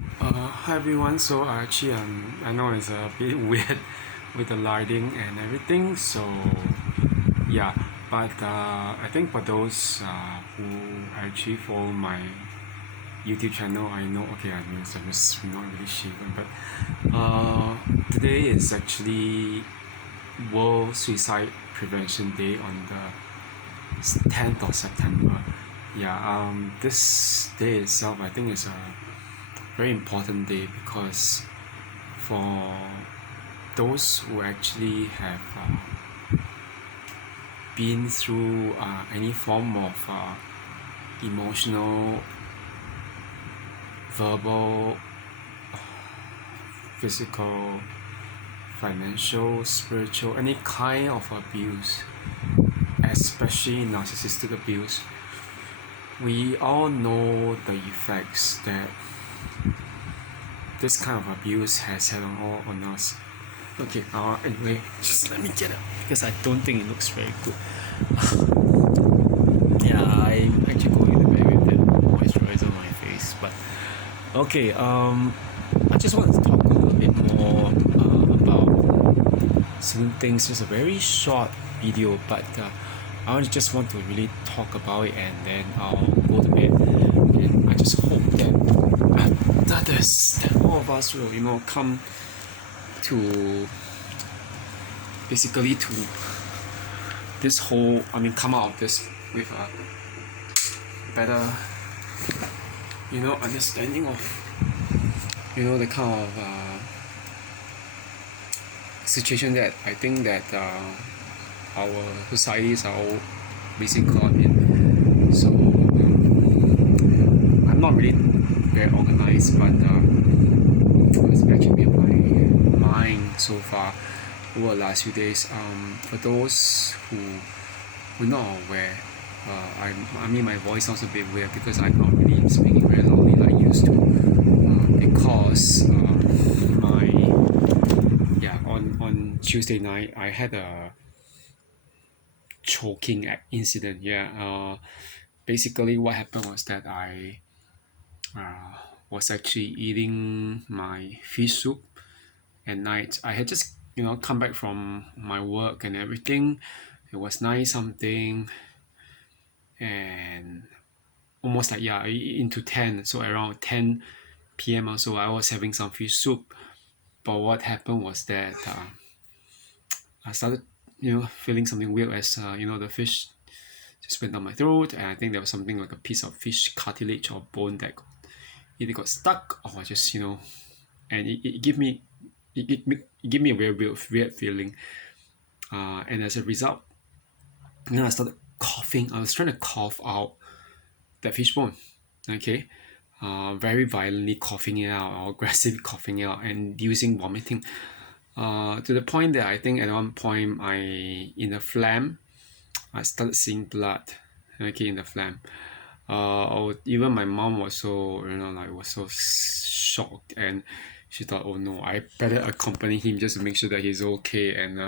Hi everyone. So actually, I know it's a bit weird with the lighting and everything. So yeah, but I think for those who actually follow my YouTube channel, I know. Okay, I mean, so I'm just not really shaven, but today is actually World Suicide Prevention Day on the 10th of September. Yeah. This day itself, I think, is a very important day because for those who actually have been through any form of emotional, verbal, physical, financial, spiritual, any kind of abuse, especially narcissistic abuse, we all know the effects that this kind of abuse has had on us. Okay, anyway, just let me get up because I don't think it looks very good. Yeah, I'm actually going to bed with that moisturizer on my face, but okay. I just want to talk a little bit more about certain things. Just a very short video, but just want to really talk about it, and then I'll go to bed. And I just hope that after this, that all of us will, come to basically to this whole. Come out of this with a better, understanding of, the kind of situation that I think that our societies are all basically caught in. So I'm not really very organized, but it's actually been my mind so far over the last few days. For those who were not aware, my voice sounds a bit weird because I'm not really speaking very loudly like I used to. Because on Tuesday night I had a choking incident. Yeah. Basically, what happened was that I uh, was actually eating my fish soup at night. I had just come back from my work and everything. It was nice something, and almost like, yeah, into 10, so around 10 p.m. or so I was having some fish soup. But what happened was that I started feeling something weird as the fish just went down my throat, and I think there was something like a piece of fish cartilage or bone that either got stuck or just and it gave me it gave me a very weird feeling. And as a result, I started coughing. I was trying to cough out that fish bone. Okay. Very violently coughing it out, or aggressive coughing it out, and using vomiting. To the point that I think at one point in the phlegm, I started seeing blood. Okay, in the phlegm. Even my mom was so was so shocked, and she thought, oh no, I better accompany him just to make sure that he's okay. And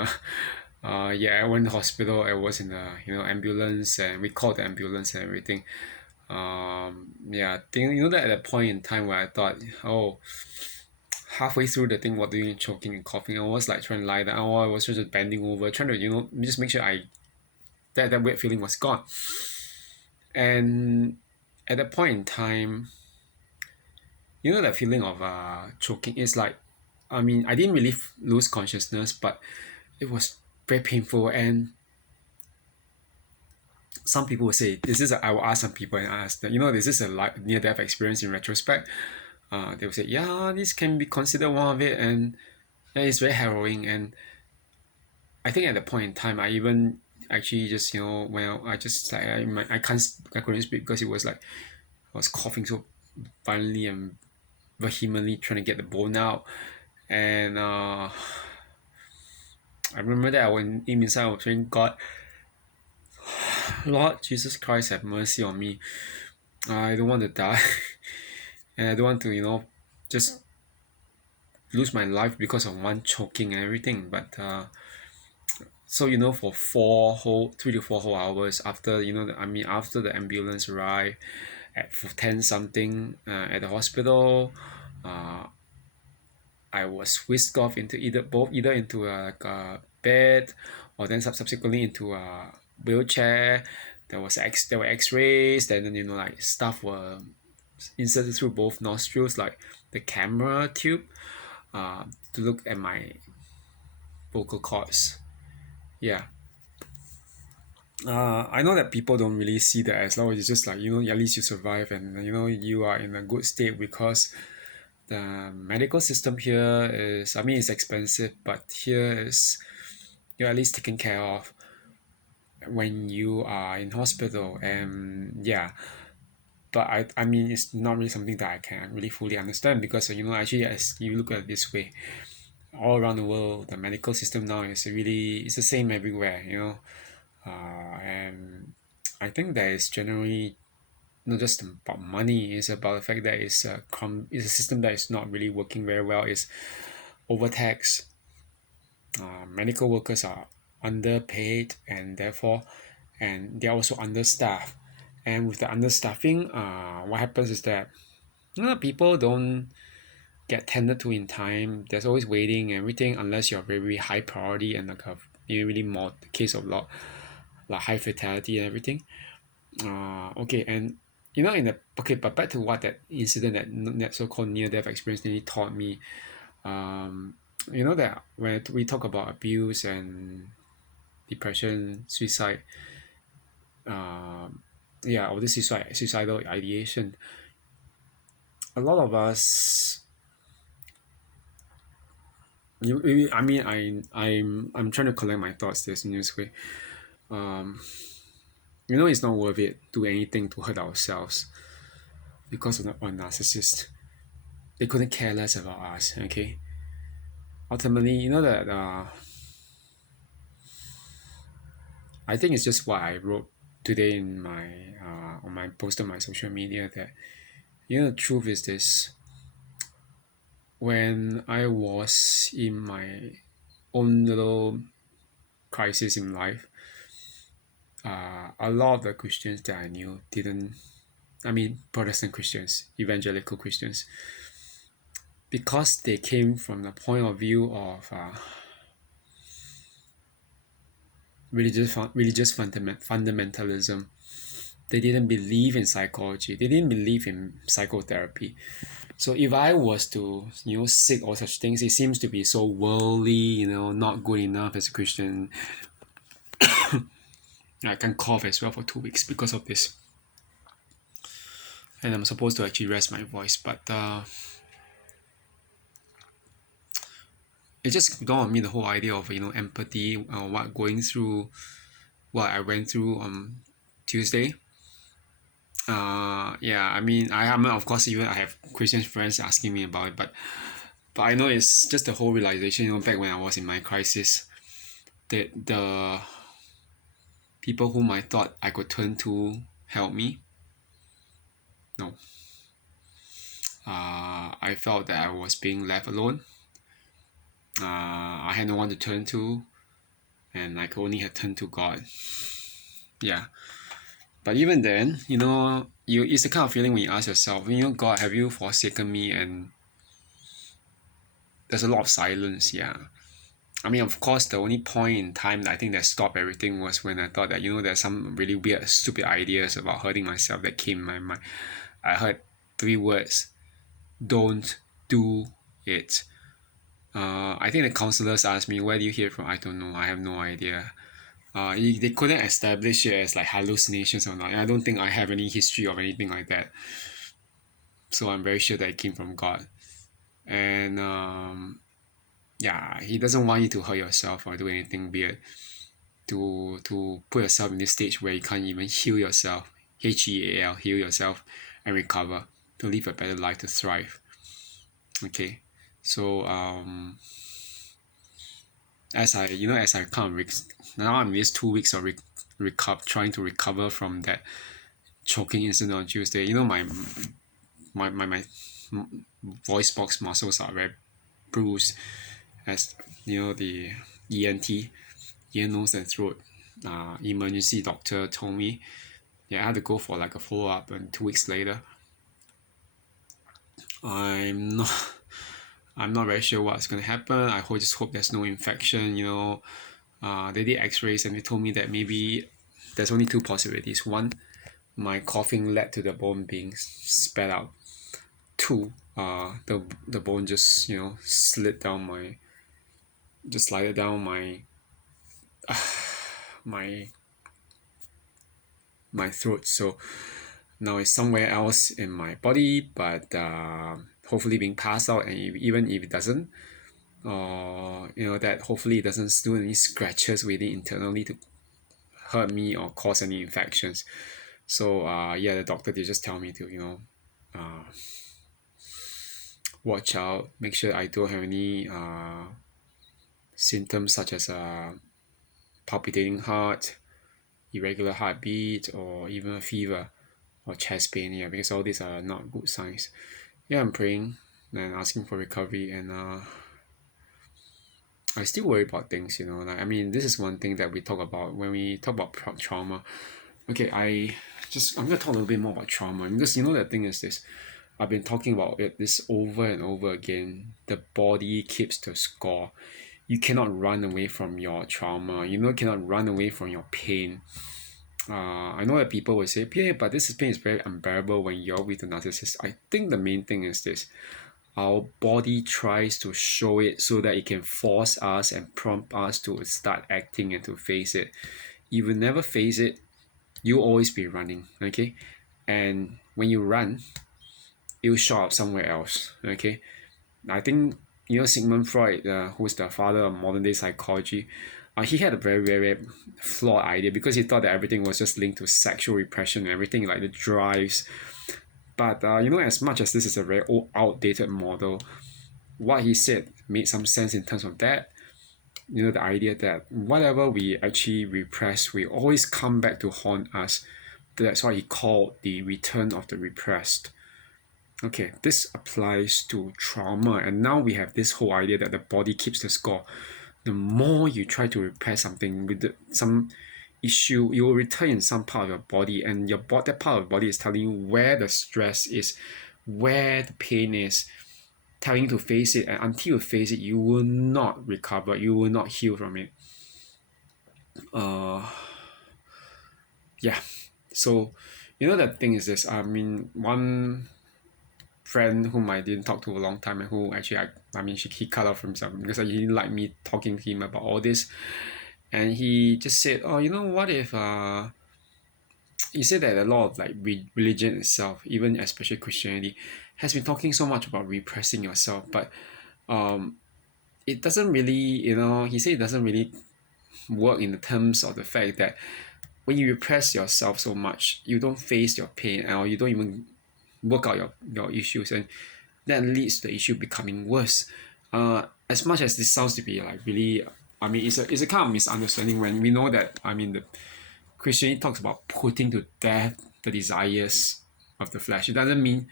yeah, I went to the hospital. I was in the ambulance, and we called the ambulance and everything. Yeah, I think that at that point in time where I thought, oh, halfway through the thing, what doing choking and coughing, I was like trying to lie down, or I was just bending over, trying to just make sure that weird feeling was gone. And at that point in time, that feeling of choking is like, I didn't really lose consciousness, but it was very painful. And some people will say this is I will ask some people and ask that, this is a near death experience in retrospect. They will say, yeah, this can be considered one of it, and it's very harrowing. And I think at the point in time, I even actually just well, I just like I couldn't speak because it was like I was coughing so violently and vehemently trying to get the bone out. And I remember that when inside I was praying, God, Lord Jesus Christ, have mercy on me. I don't want to die, and I don't want to just lose my life because of one choking and everything. But so for 3 to 4 whole hours after after the ambulance arrived at 10 something at the hospital, uh, I was whisked off into either into a bed, or then subsequently into a wheelchair. There were X-rays. Then like stuff were inserted through both nostrils, like the camera tube, to look at my vocal cords. Yeah. I know that people don't really see that as long as it's just like, at least you survive, and you are in a good state, because the medical system here is, I mean, it's expensive, but here is, you're at least taken care of when you are in hospital. And yeah, but I mean, it's not really something that I can really fully understand, because actually, as you look at it this way, all around the world, the medical system now is really, it's the same everywhere, and I think that is generally not just about money. It's about the fact that it's a system that is not really working very well. It's overtaxed. Medical workers are underpaid, and therefore, and they're also understaffed. And with the understaffing, what happens is that people don't get tended to in time. There's always waiting and everything, unless you're very high priority and like a really more case of lot like high fatality and everything. Okay, and in the okay, but back to what that incident, that so-called near-death experience really taught me. Um, that when we talk about abuse and depression, suicide, um, yeah, or the suicidal ideation, a lot of us. I mean, I'm trying to collect my thoughts this in this way. Um, it's not worth it to do anything to hurt ourselves because of a narcissist. They couldn't care less about us. Okay, ultimately, that I think it's just what I wrote today in my on my post on my social media, that the truth is this: when I was in my own little crisis in life, a lot of the Christians that I knew didn't. I mean, Protestant Christians, evangelical Christians, because they came from the point of view of religious fundamentalism. They didn't believe in psychology. They didn't believe in psychotherapy. So if I was to, seek all such things, it seems to be so worldly, not good enough as a Christian. I can cough as well for 2 weeks because of this. And I'm supposed to actually rest my voice, but it just dawned on me the whole idea of, empathy, what I went through on Tuesday. Yeah, I mean, of course, even I have Christian friends asking me about it, but I know it's just the whole realization, back when I was in my crisis, that the people whom I thought I could turn to help me, no. I felt that I was being left alone. I had no one to turn to, and I could only have turned to God. Yeah. But even then, it's the kind of feeling when you ask yourself, God, have you forsaken me? And there's a lot of silence, yeah. I mean, of course, the only point in time that I think that stopped everything was when I thought that, there's some really weird, stupid ideas about hurting myself that came in my mind. I heard 3 words: don't do it. I think the counselors asked me, where do you hear it from? I don't know. I have no idea. They couldn't establish it as like hallucinations or not. I don't think I have any history of anything like that. So I'm very sure that it came from God. And yeah, He doesn't want you to hurt yourself or do anything weird. To put yourself in this stage where you can't even heal yourself, HEAL, heal yourself and recover, to live a better life, to thrive. Okay, so as I kind of now I'm these 2 weeks of trying to recover from that choking incident on Tuesday. My voice box muscles are very bruised, as the ENT, ear, nose and throat emergency doctor told me. Yeah, I had to go for like a follow-up, and 2 weeks later, I'm not I'm not very sure what's gonna happen. Just hope there's no infection, you know. They did x-rays and they told me that maybe there's only two possibilities. One, my coughing led to the bone being spat out. Two, the bone just, you know, slided down my my throat. So now it's somewhere else in my body, but hopefully being passed out, and even if it doesn't, you know, that hopefully it doesn't do any scratches within internally to hurt me or cause any infections. So yeah, the doctor they just tell me to, you know, watch out, make sure I don't have any symptoms such as palpitating heart, irregular heartbeat, or even a fever or chest pain. Yeah, because all these are not good signs. Yeah, I'm praying and asking for recovery, and I still worry about things, you know. Like, I mean, this is one thing that we talk about when we talk about trauma. Okay, I'm gonna talk a little bit more about trauma, because you know the thing is this. I've been talking about it this over and over again. The body keeps the score. You cannot run away from your trauma. You know, cannot run away from your pain. I know that people will say, yeah, but this pain is very unbearable when you're with a narcissist. I think the main thing is this. Our body tries to show it so that it can force us and prompt us to start acting and to face it. If you never face it, you'll always be running, okay? And when you run, it'll show up somewhere else, okay? I think, you know, Sigmund Freud, who's the father of modern day psychology, he had a very, very flawed idea, because he thought that everything was just linked to sexual repression and everything, like the drives. But, you know, as much as this is a very old, outdated model, what he said made some sense in terms of that. You know, the idea that whatever we actually repress, we always come back to haunt us. That's why he called the return of the repressed. Okay, this applies to trauma, and now we have this whole idea that the body keeps the score. The more you try to repair something with some issue, you will return in some part of your body, and that part of the body is telling you where the stress is, where the pain is, telling you to face it, and until you face it, you will not recover, you will not heal from it. Uh, yeah. So, you know, the thing is this. I mean, one friend whom I didn't talk to a long time, and who actually I mean he cut off from himself because he didn't like me talking to him about all this, and he just said, oh, you know, what if he said that a lot of like religion itself, even especially Christianity, has been talking so much about repressing yourself, but um it doesn't really, you know, he said it doesn't really work in the terms of the fact that when you repress yourself so much, you don't face your pain, or you don't even work out your issues, and that leads to the issue becoming worse. As much as this sounds to be like really, I mean, it's a kind of misunderstanding when we know that, I mean, the Christianity talks about putting to death the desires of the flesh. It doesn't mean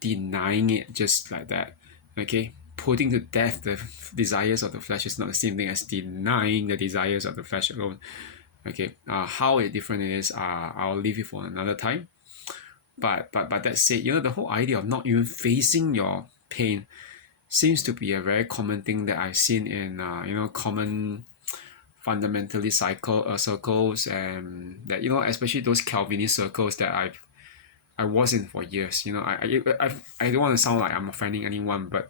denying it just like that. Okay, putting to death the desires of the flesh is not the same thing as denying the desires of the flesh alone. Okay, how different it is, I'll leave it for another time. But that said, you know, the whole idea of not even facing your pain seems to be a very common thing that I've seen in you know, common fundamentalist circles, and that, you know, especially those Calvinist circles that I was in for years. You know, I don't want to sound like I'm offending anyone, but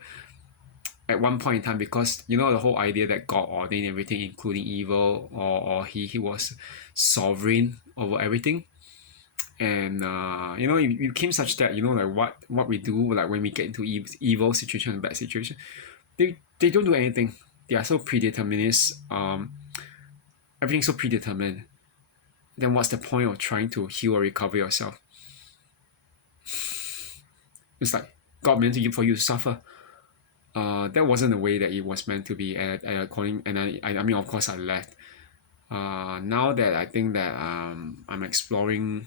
at one point in time, because you know the whole idea that God ordained everything, including evil, or he was sovereign over everything, and you know, it became such that, you know, like what we do, like when we get into evil situation, bad situation, they don't do anything. They are so predeterminist. Everything's so predetermined. Then what's the point of trying to heal or recover yourself? It's like God meant for you to suffer. That wasn't the way that it was meant to be. And according, and I mean, of course, I left. Now that I think that I'm exploring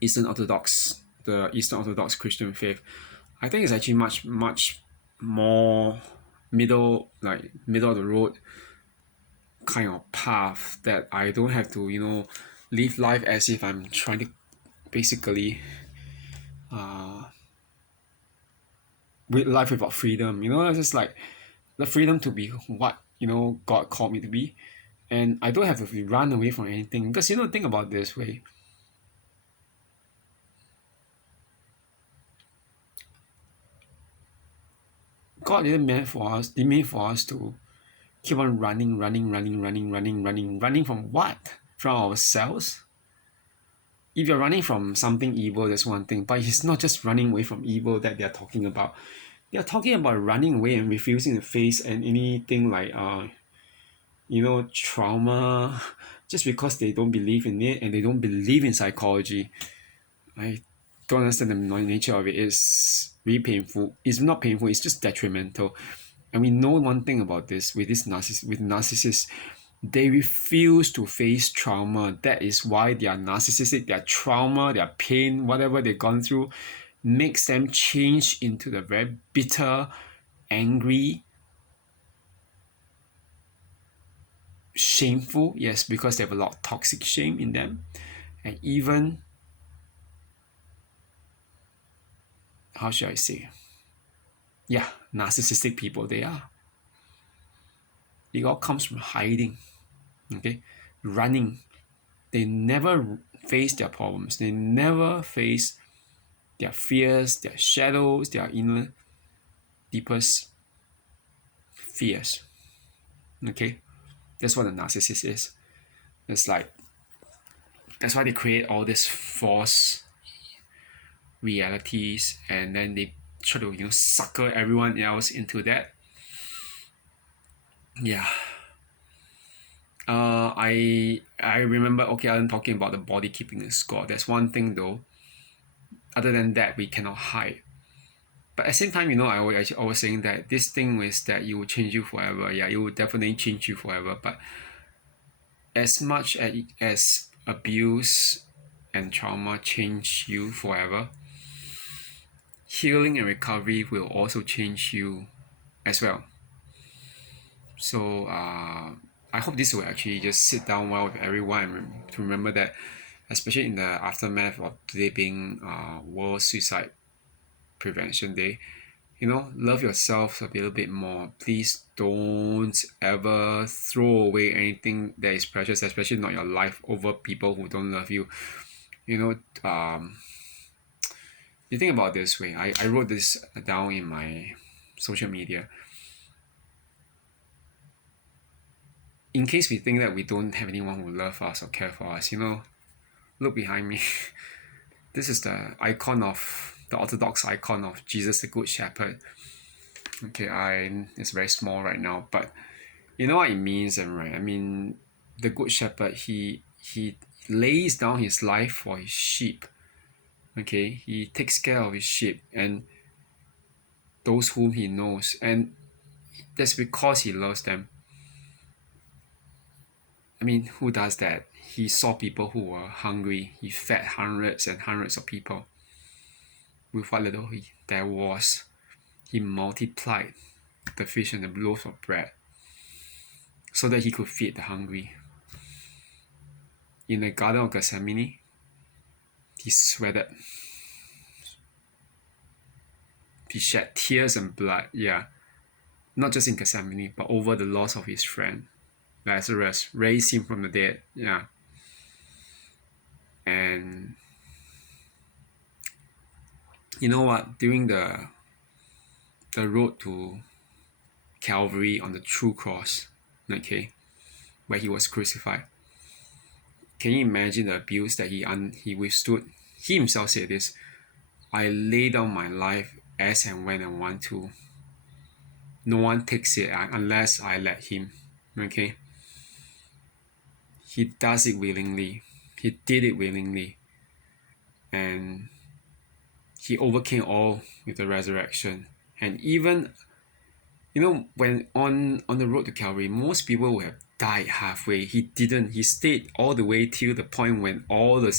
the Eastern Orthodox Christian faith, I think it's actually much more middle of the road kind of path, that I don't have to, you know, live life as if I'm trying to basically with life without freedom. It's just like the freedom to be what God called me to be, and I don't have to run away from anything. Because think about this way: God didn't mean for us. He meant for us to keep on running, running, running, running, running, running, running from what? From ourselves. If you're running from something evil, that's one thing. But it's not just running away from evil that they're talking about. They're talking about running away and refusing to face and anything like trauma, just because they don't believe in it and they don't believe in psychology. I don't understand the nature of it. It's really painful. It's not painful, it's just detrimental. And we know one thing about this with narcissists, they refuse to face trauma. That is why they are narcissistic. Their trauma, their pain, whatever they've gone through, makes them change into the very bitter, angry, shameful. Yes, because they have a lot of toxic shame in them. And even, how should I say? Yeah, narcissistic people they are. It all comes from hiding, okay? Running. They never face their problems. They never face their fears, their shadows, their inner deepest fears. Okay? That's what a narcissist is. It's like, that's why they create all these false realities, and then they try to sucker everyone else into that. Yeah. I remember, okay, I'm talking about the body keeping the score. That's one thing though. Other than that, we cannot hide. But at the same time, I was saying that this thing is that it will change you forever. Yeah, it will definitely change you forever. But as much as abuse and trauma change you forever, healing and recovery will also change you as well. So I hope this will actually just sit down well with everyone to remember that, especially in the aftermath of today being World Suicide Prevention Day. Love yourself a little bit more. Please don't ever throw away anything that is precious, especially not your life, over people who don't love you. You think about it this way. I wrote this down in my social media. In case we think that we don't have anyone who loves us or care for us, look behind me. This is the Orthodox icon of Jesus the Good Shepherd. Okay, it's very small right now, but you know what it means, right? I mean, the Good Shepherd, he lays down his life for his sheep. Okay, he takes care of his sheep and those whom he knows, and that's because he loves them. I mean, who does that? He saw people who were hungry. He fed hundreds and hundreds of people with what little there was. He multiplied the fish and the loaves of bread so that he could feed the hungry. In the Garden of Gethsemane, he sweated. He shed tears and blood, yeah. Not just in Gethsemane, but over the loss of his friend. Lazarus raised him from the dead, yeah. And you know what? During the road to Calvary on the true cross, okay, where he was crucified, can you imagine the abuse that he withstood? He himself said this: I lay down my life as and when I want to. No one takes it unless I let him. Okay? He does it willingly. He did it willingly. And he overcame all with the resurrection. And even, when on the road to Calvary, most people would have died halfway. He didn't. He stayed all the way till the point when all the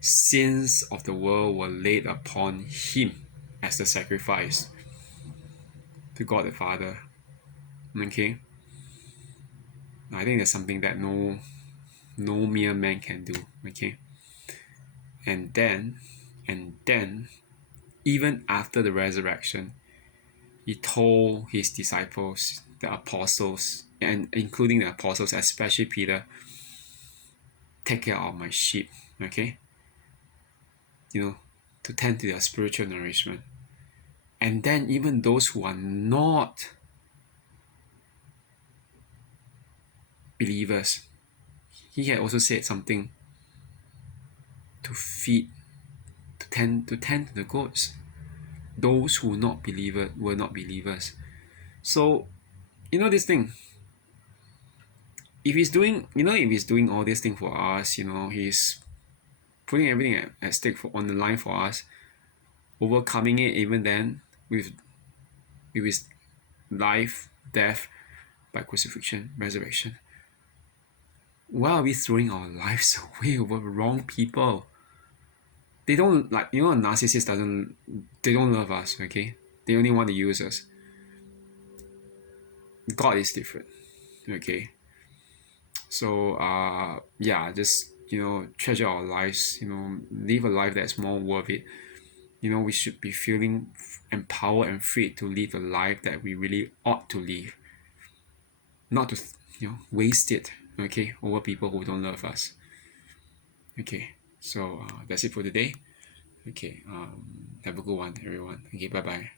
sins of the world were laid upon him as the sacrifice to God the Father. Okay? I think that's something that no mere man can do. Okay? And then, even after the resurrection, he told his disciples, the apostles, and including the apostles, especially Peter, take care of my sheep, okay? To tend to their spiritual nourishment. And then even those who are not believers, he had also said something to feed, to tend to the goats. Those who were not believers. So, this thing, if he's doing all this thing for us, he's putting everything at stake on the line for us, overcoming it even then with his life, death, by crucifixion, resurrection. Why are we throwing our lives away over wrong people? They don't a narcissist they don't love us, okay? They only want to use us. God is different, okay? So yeah, just treasure our lives, live a life that's more worth it. We should be feeling empowered and free to live a life that we really ought to live, not to waste it, okay, over people who don't love us. Okay, so that's it for today. Okay, have a good one, everyone. Okay, bye bye.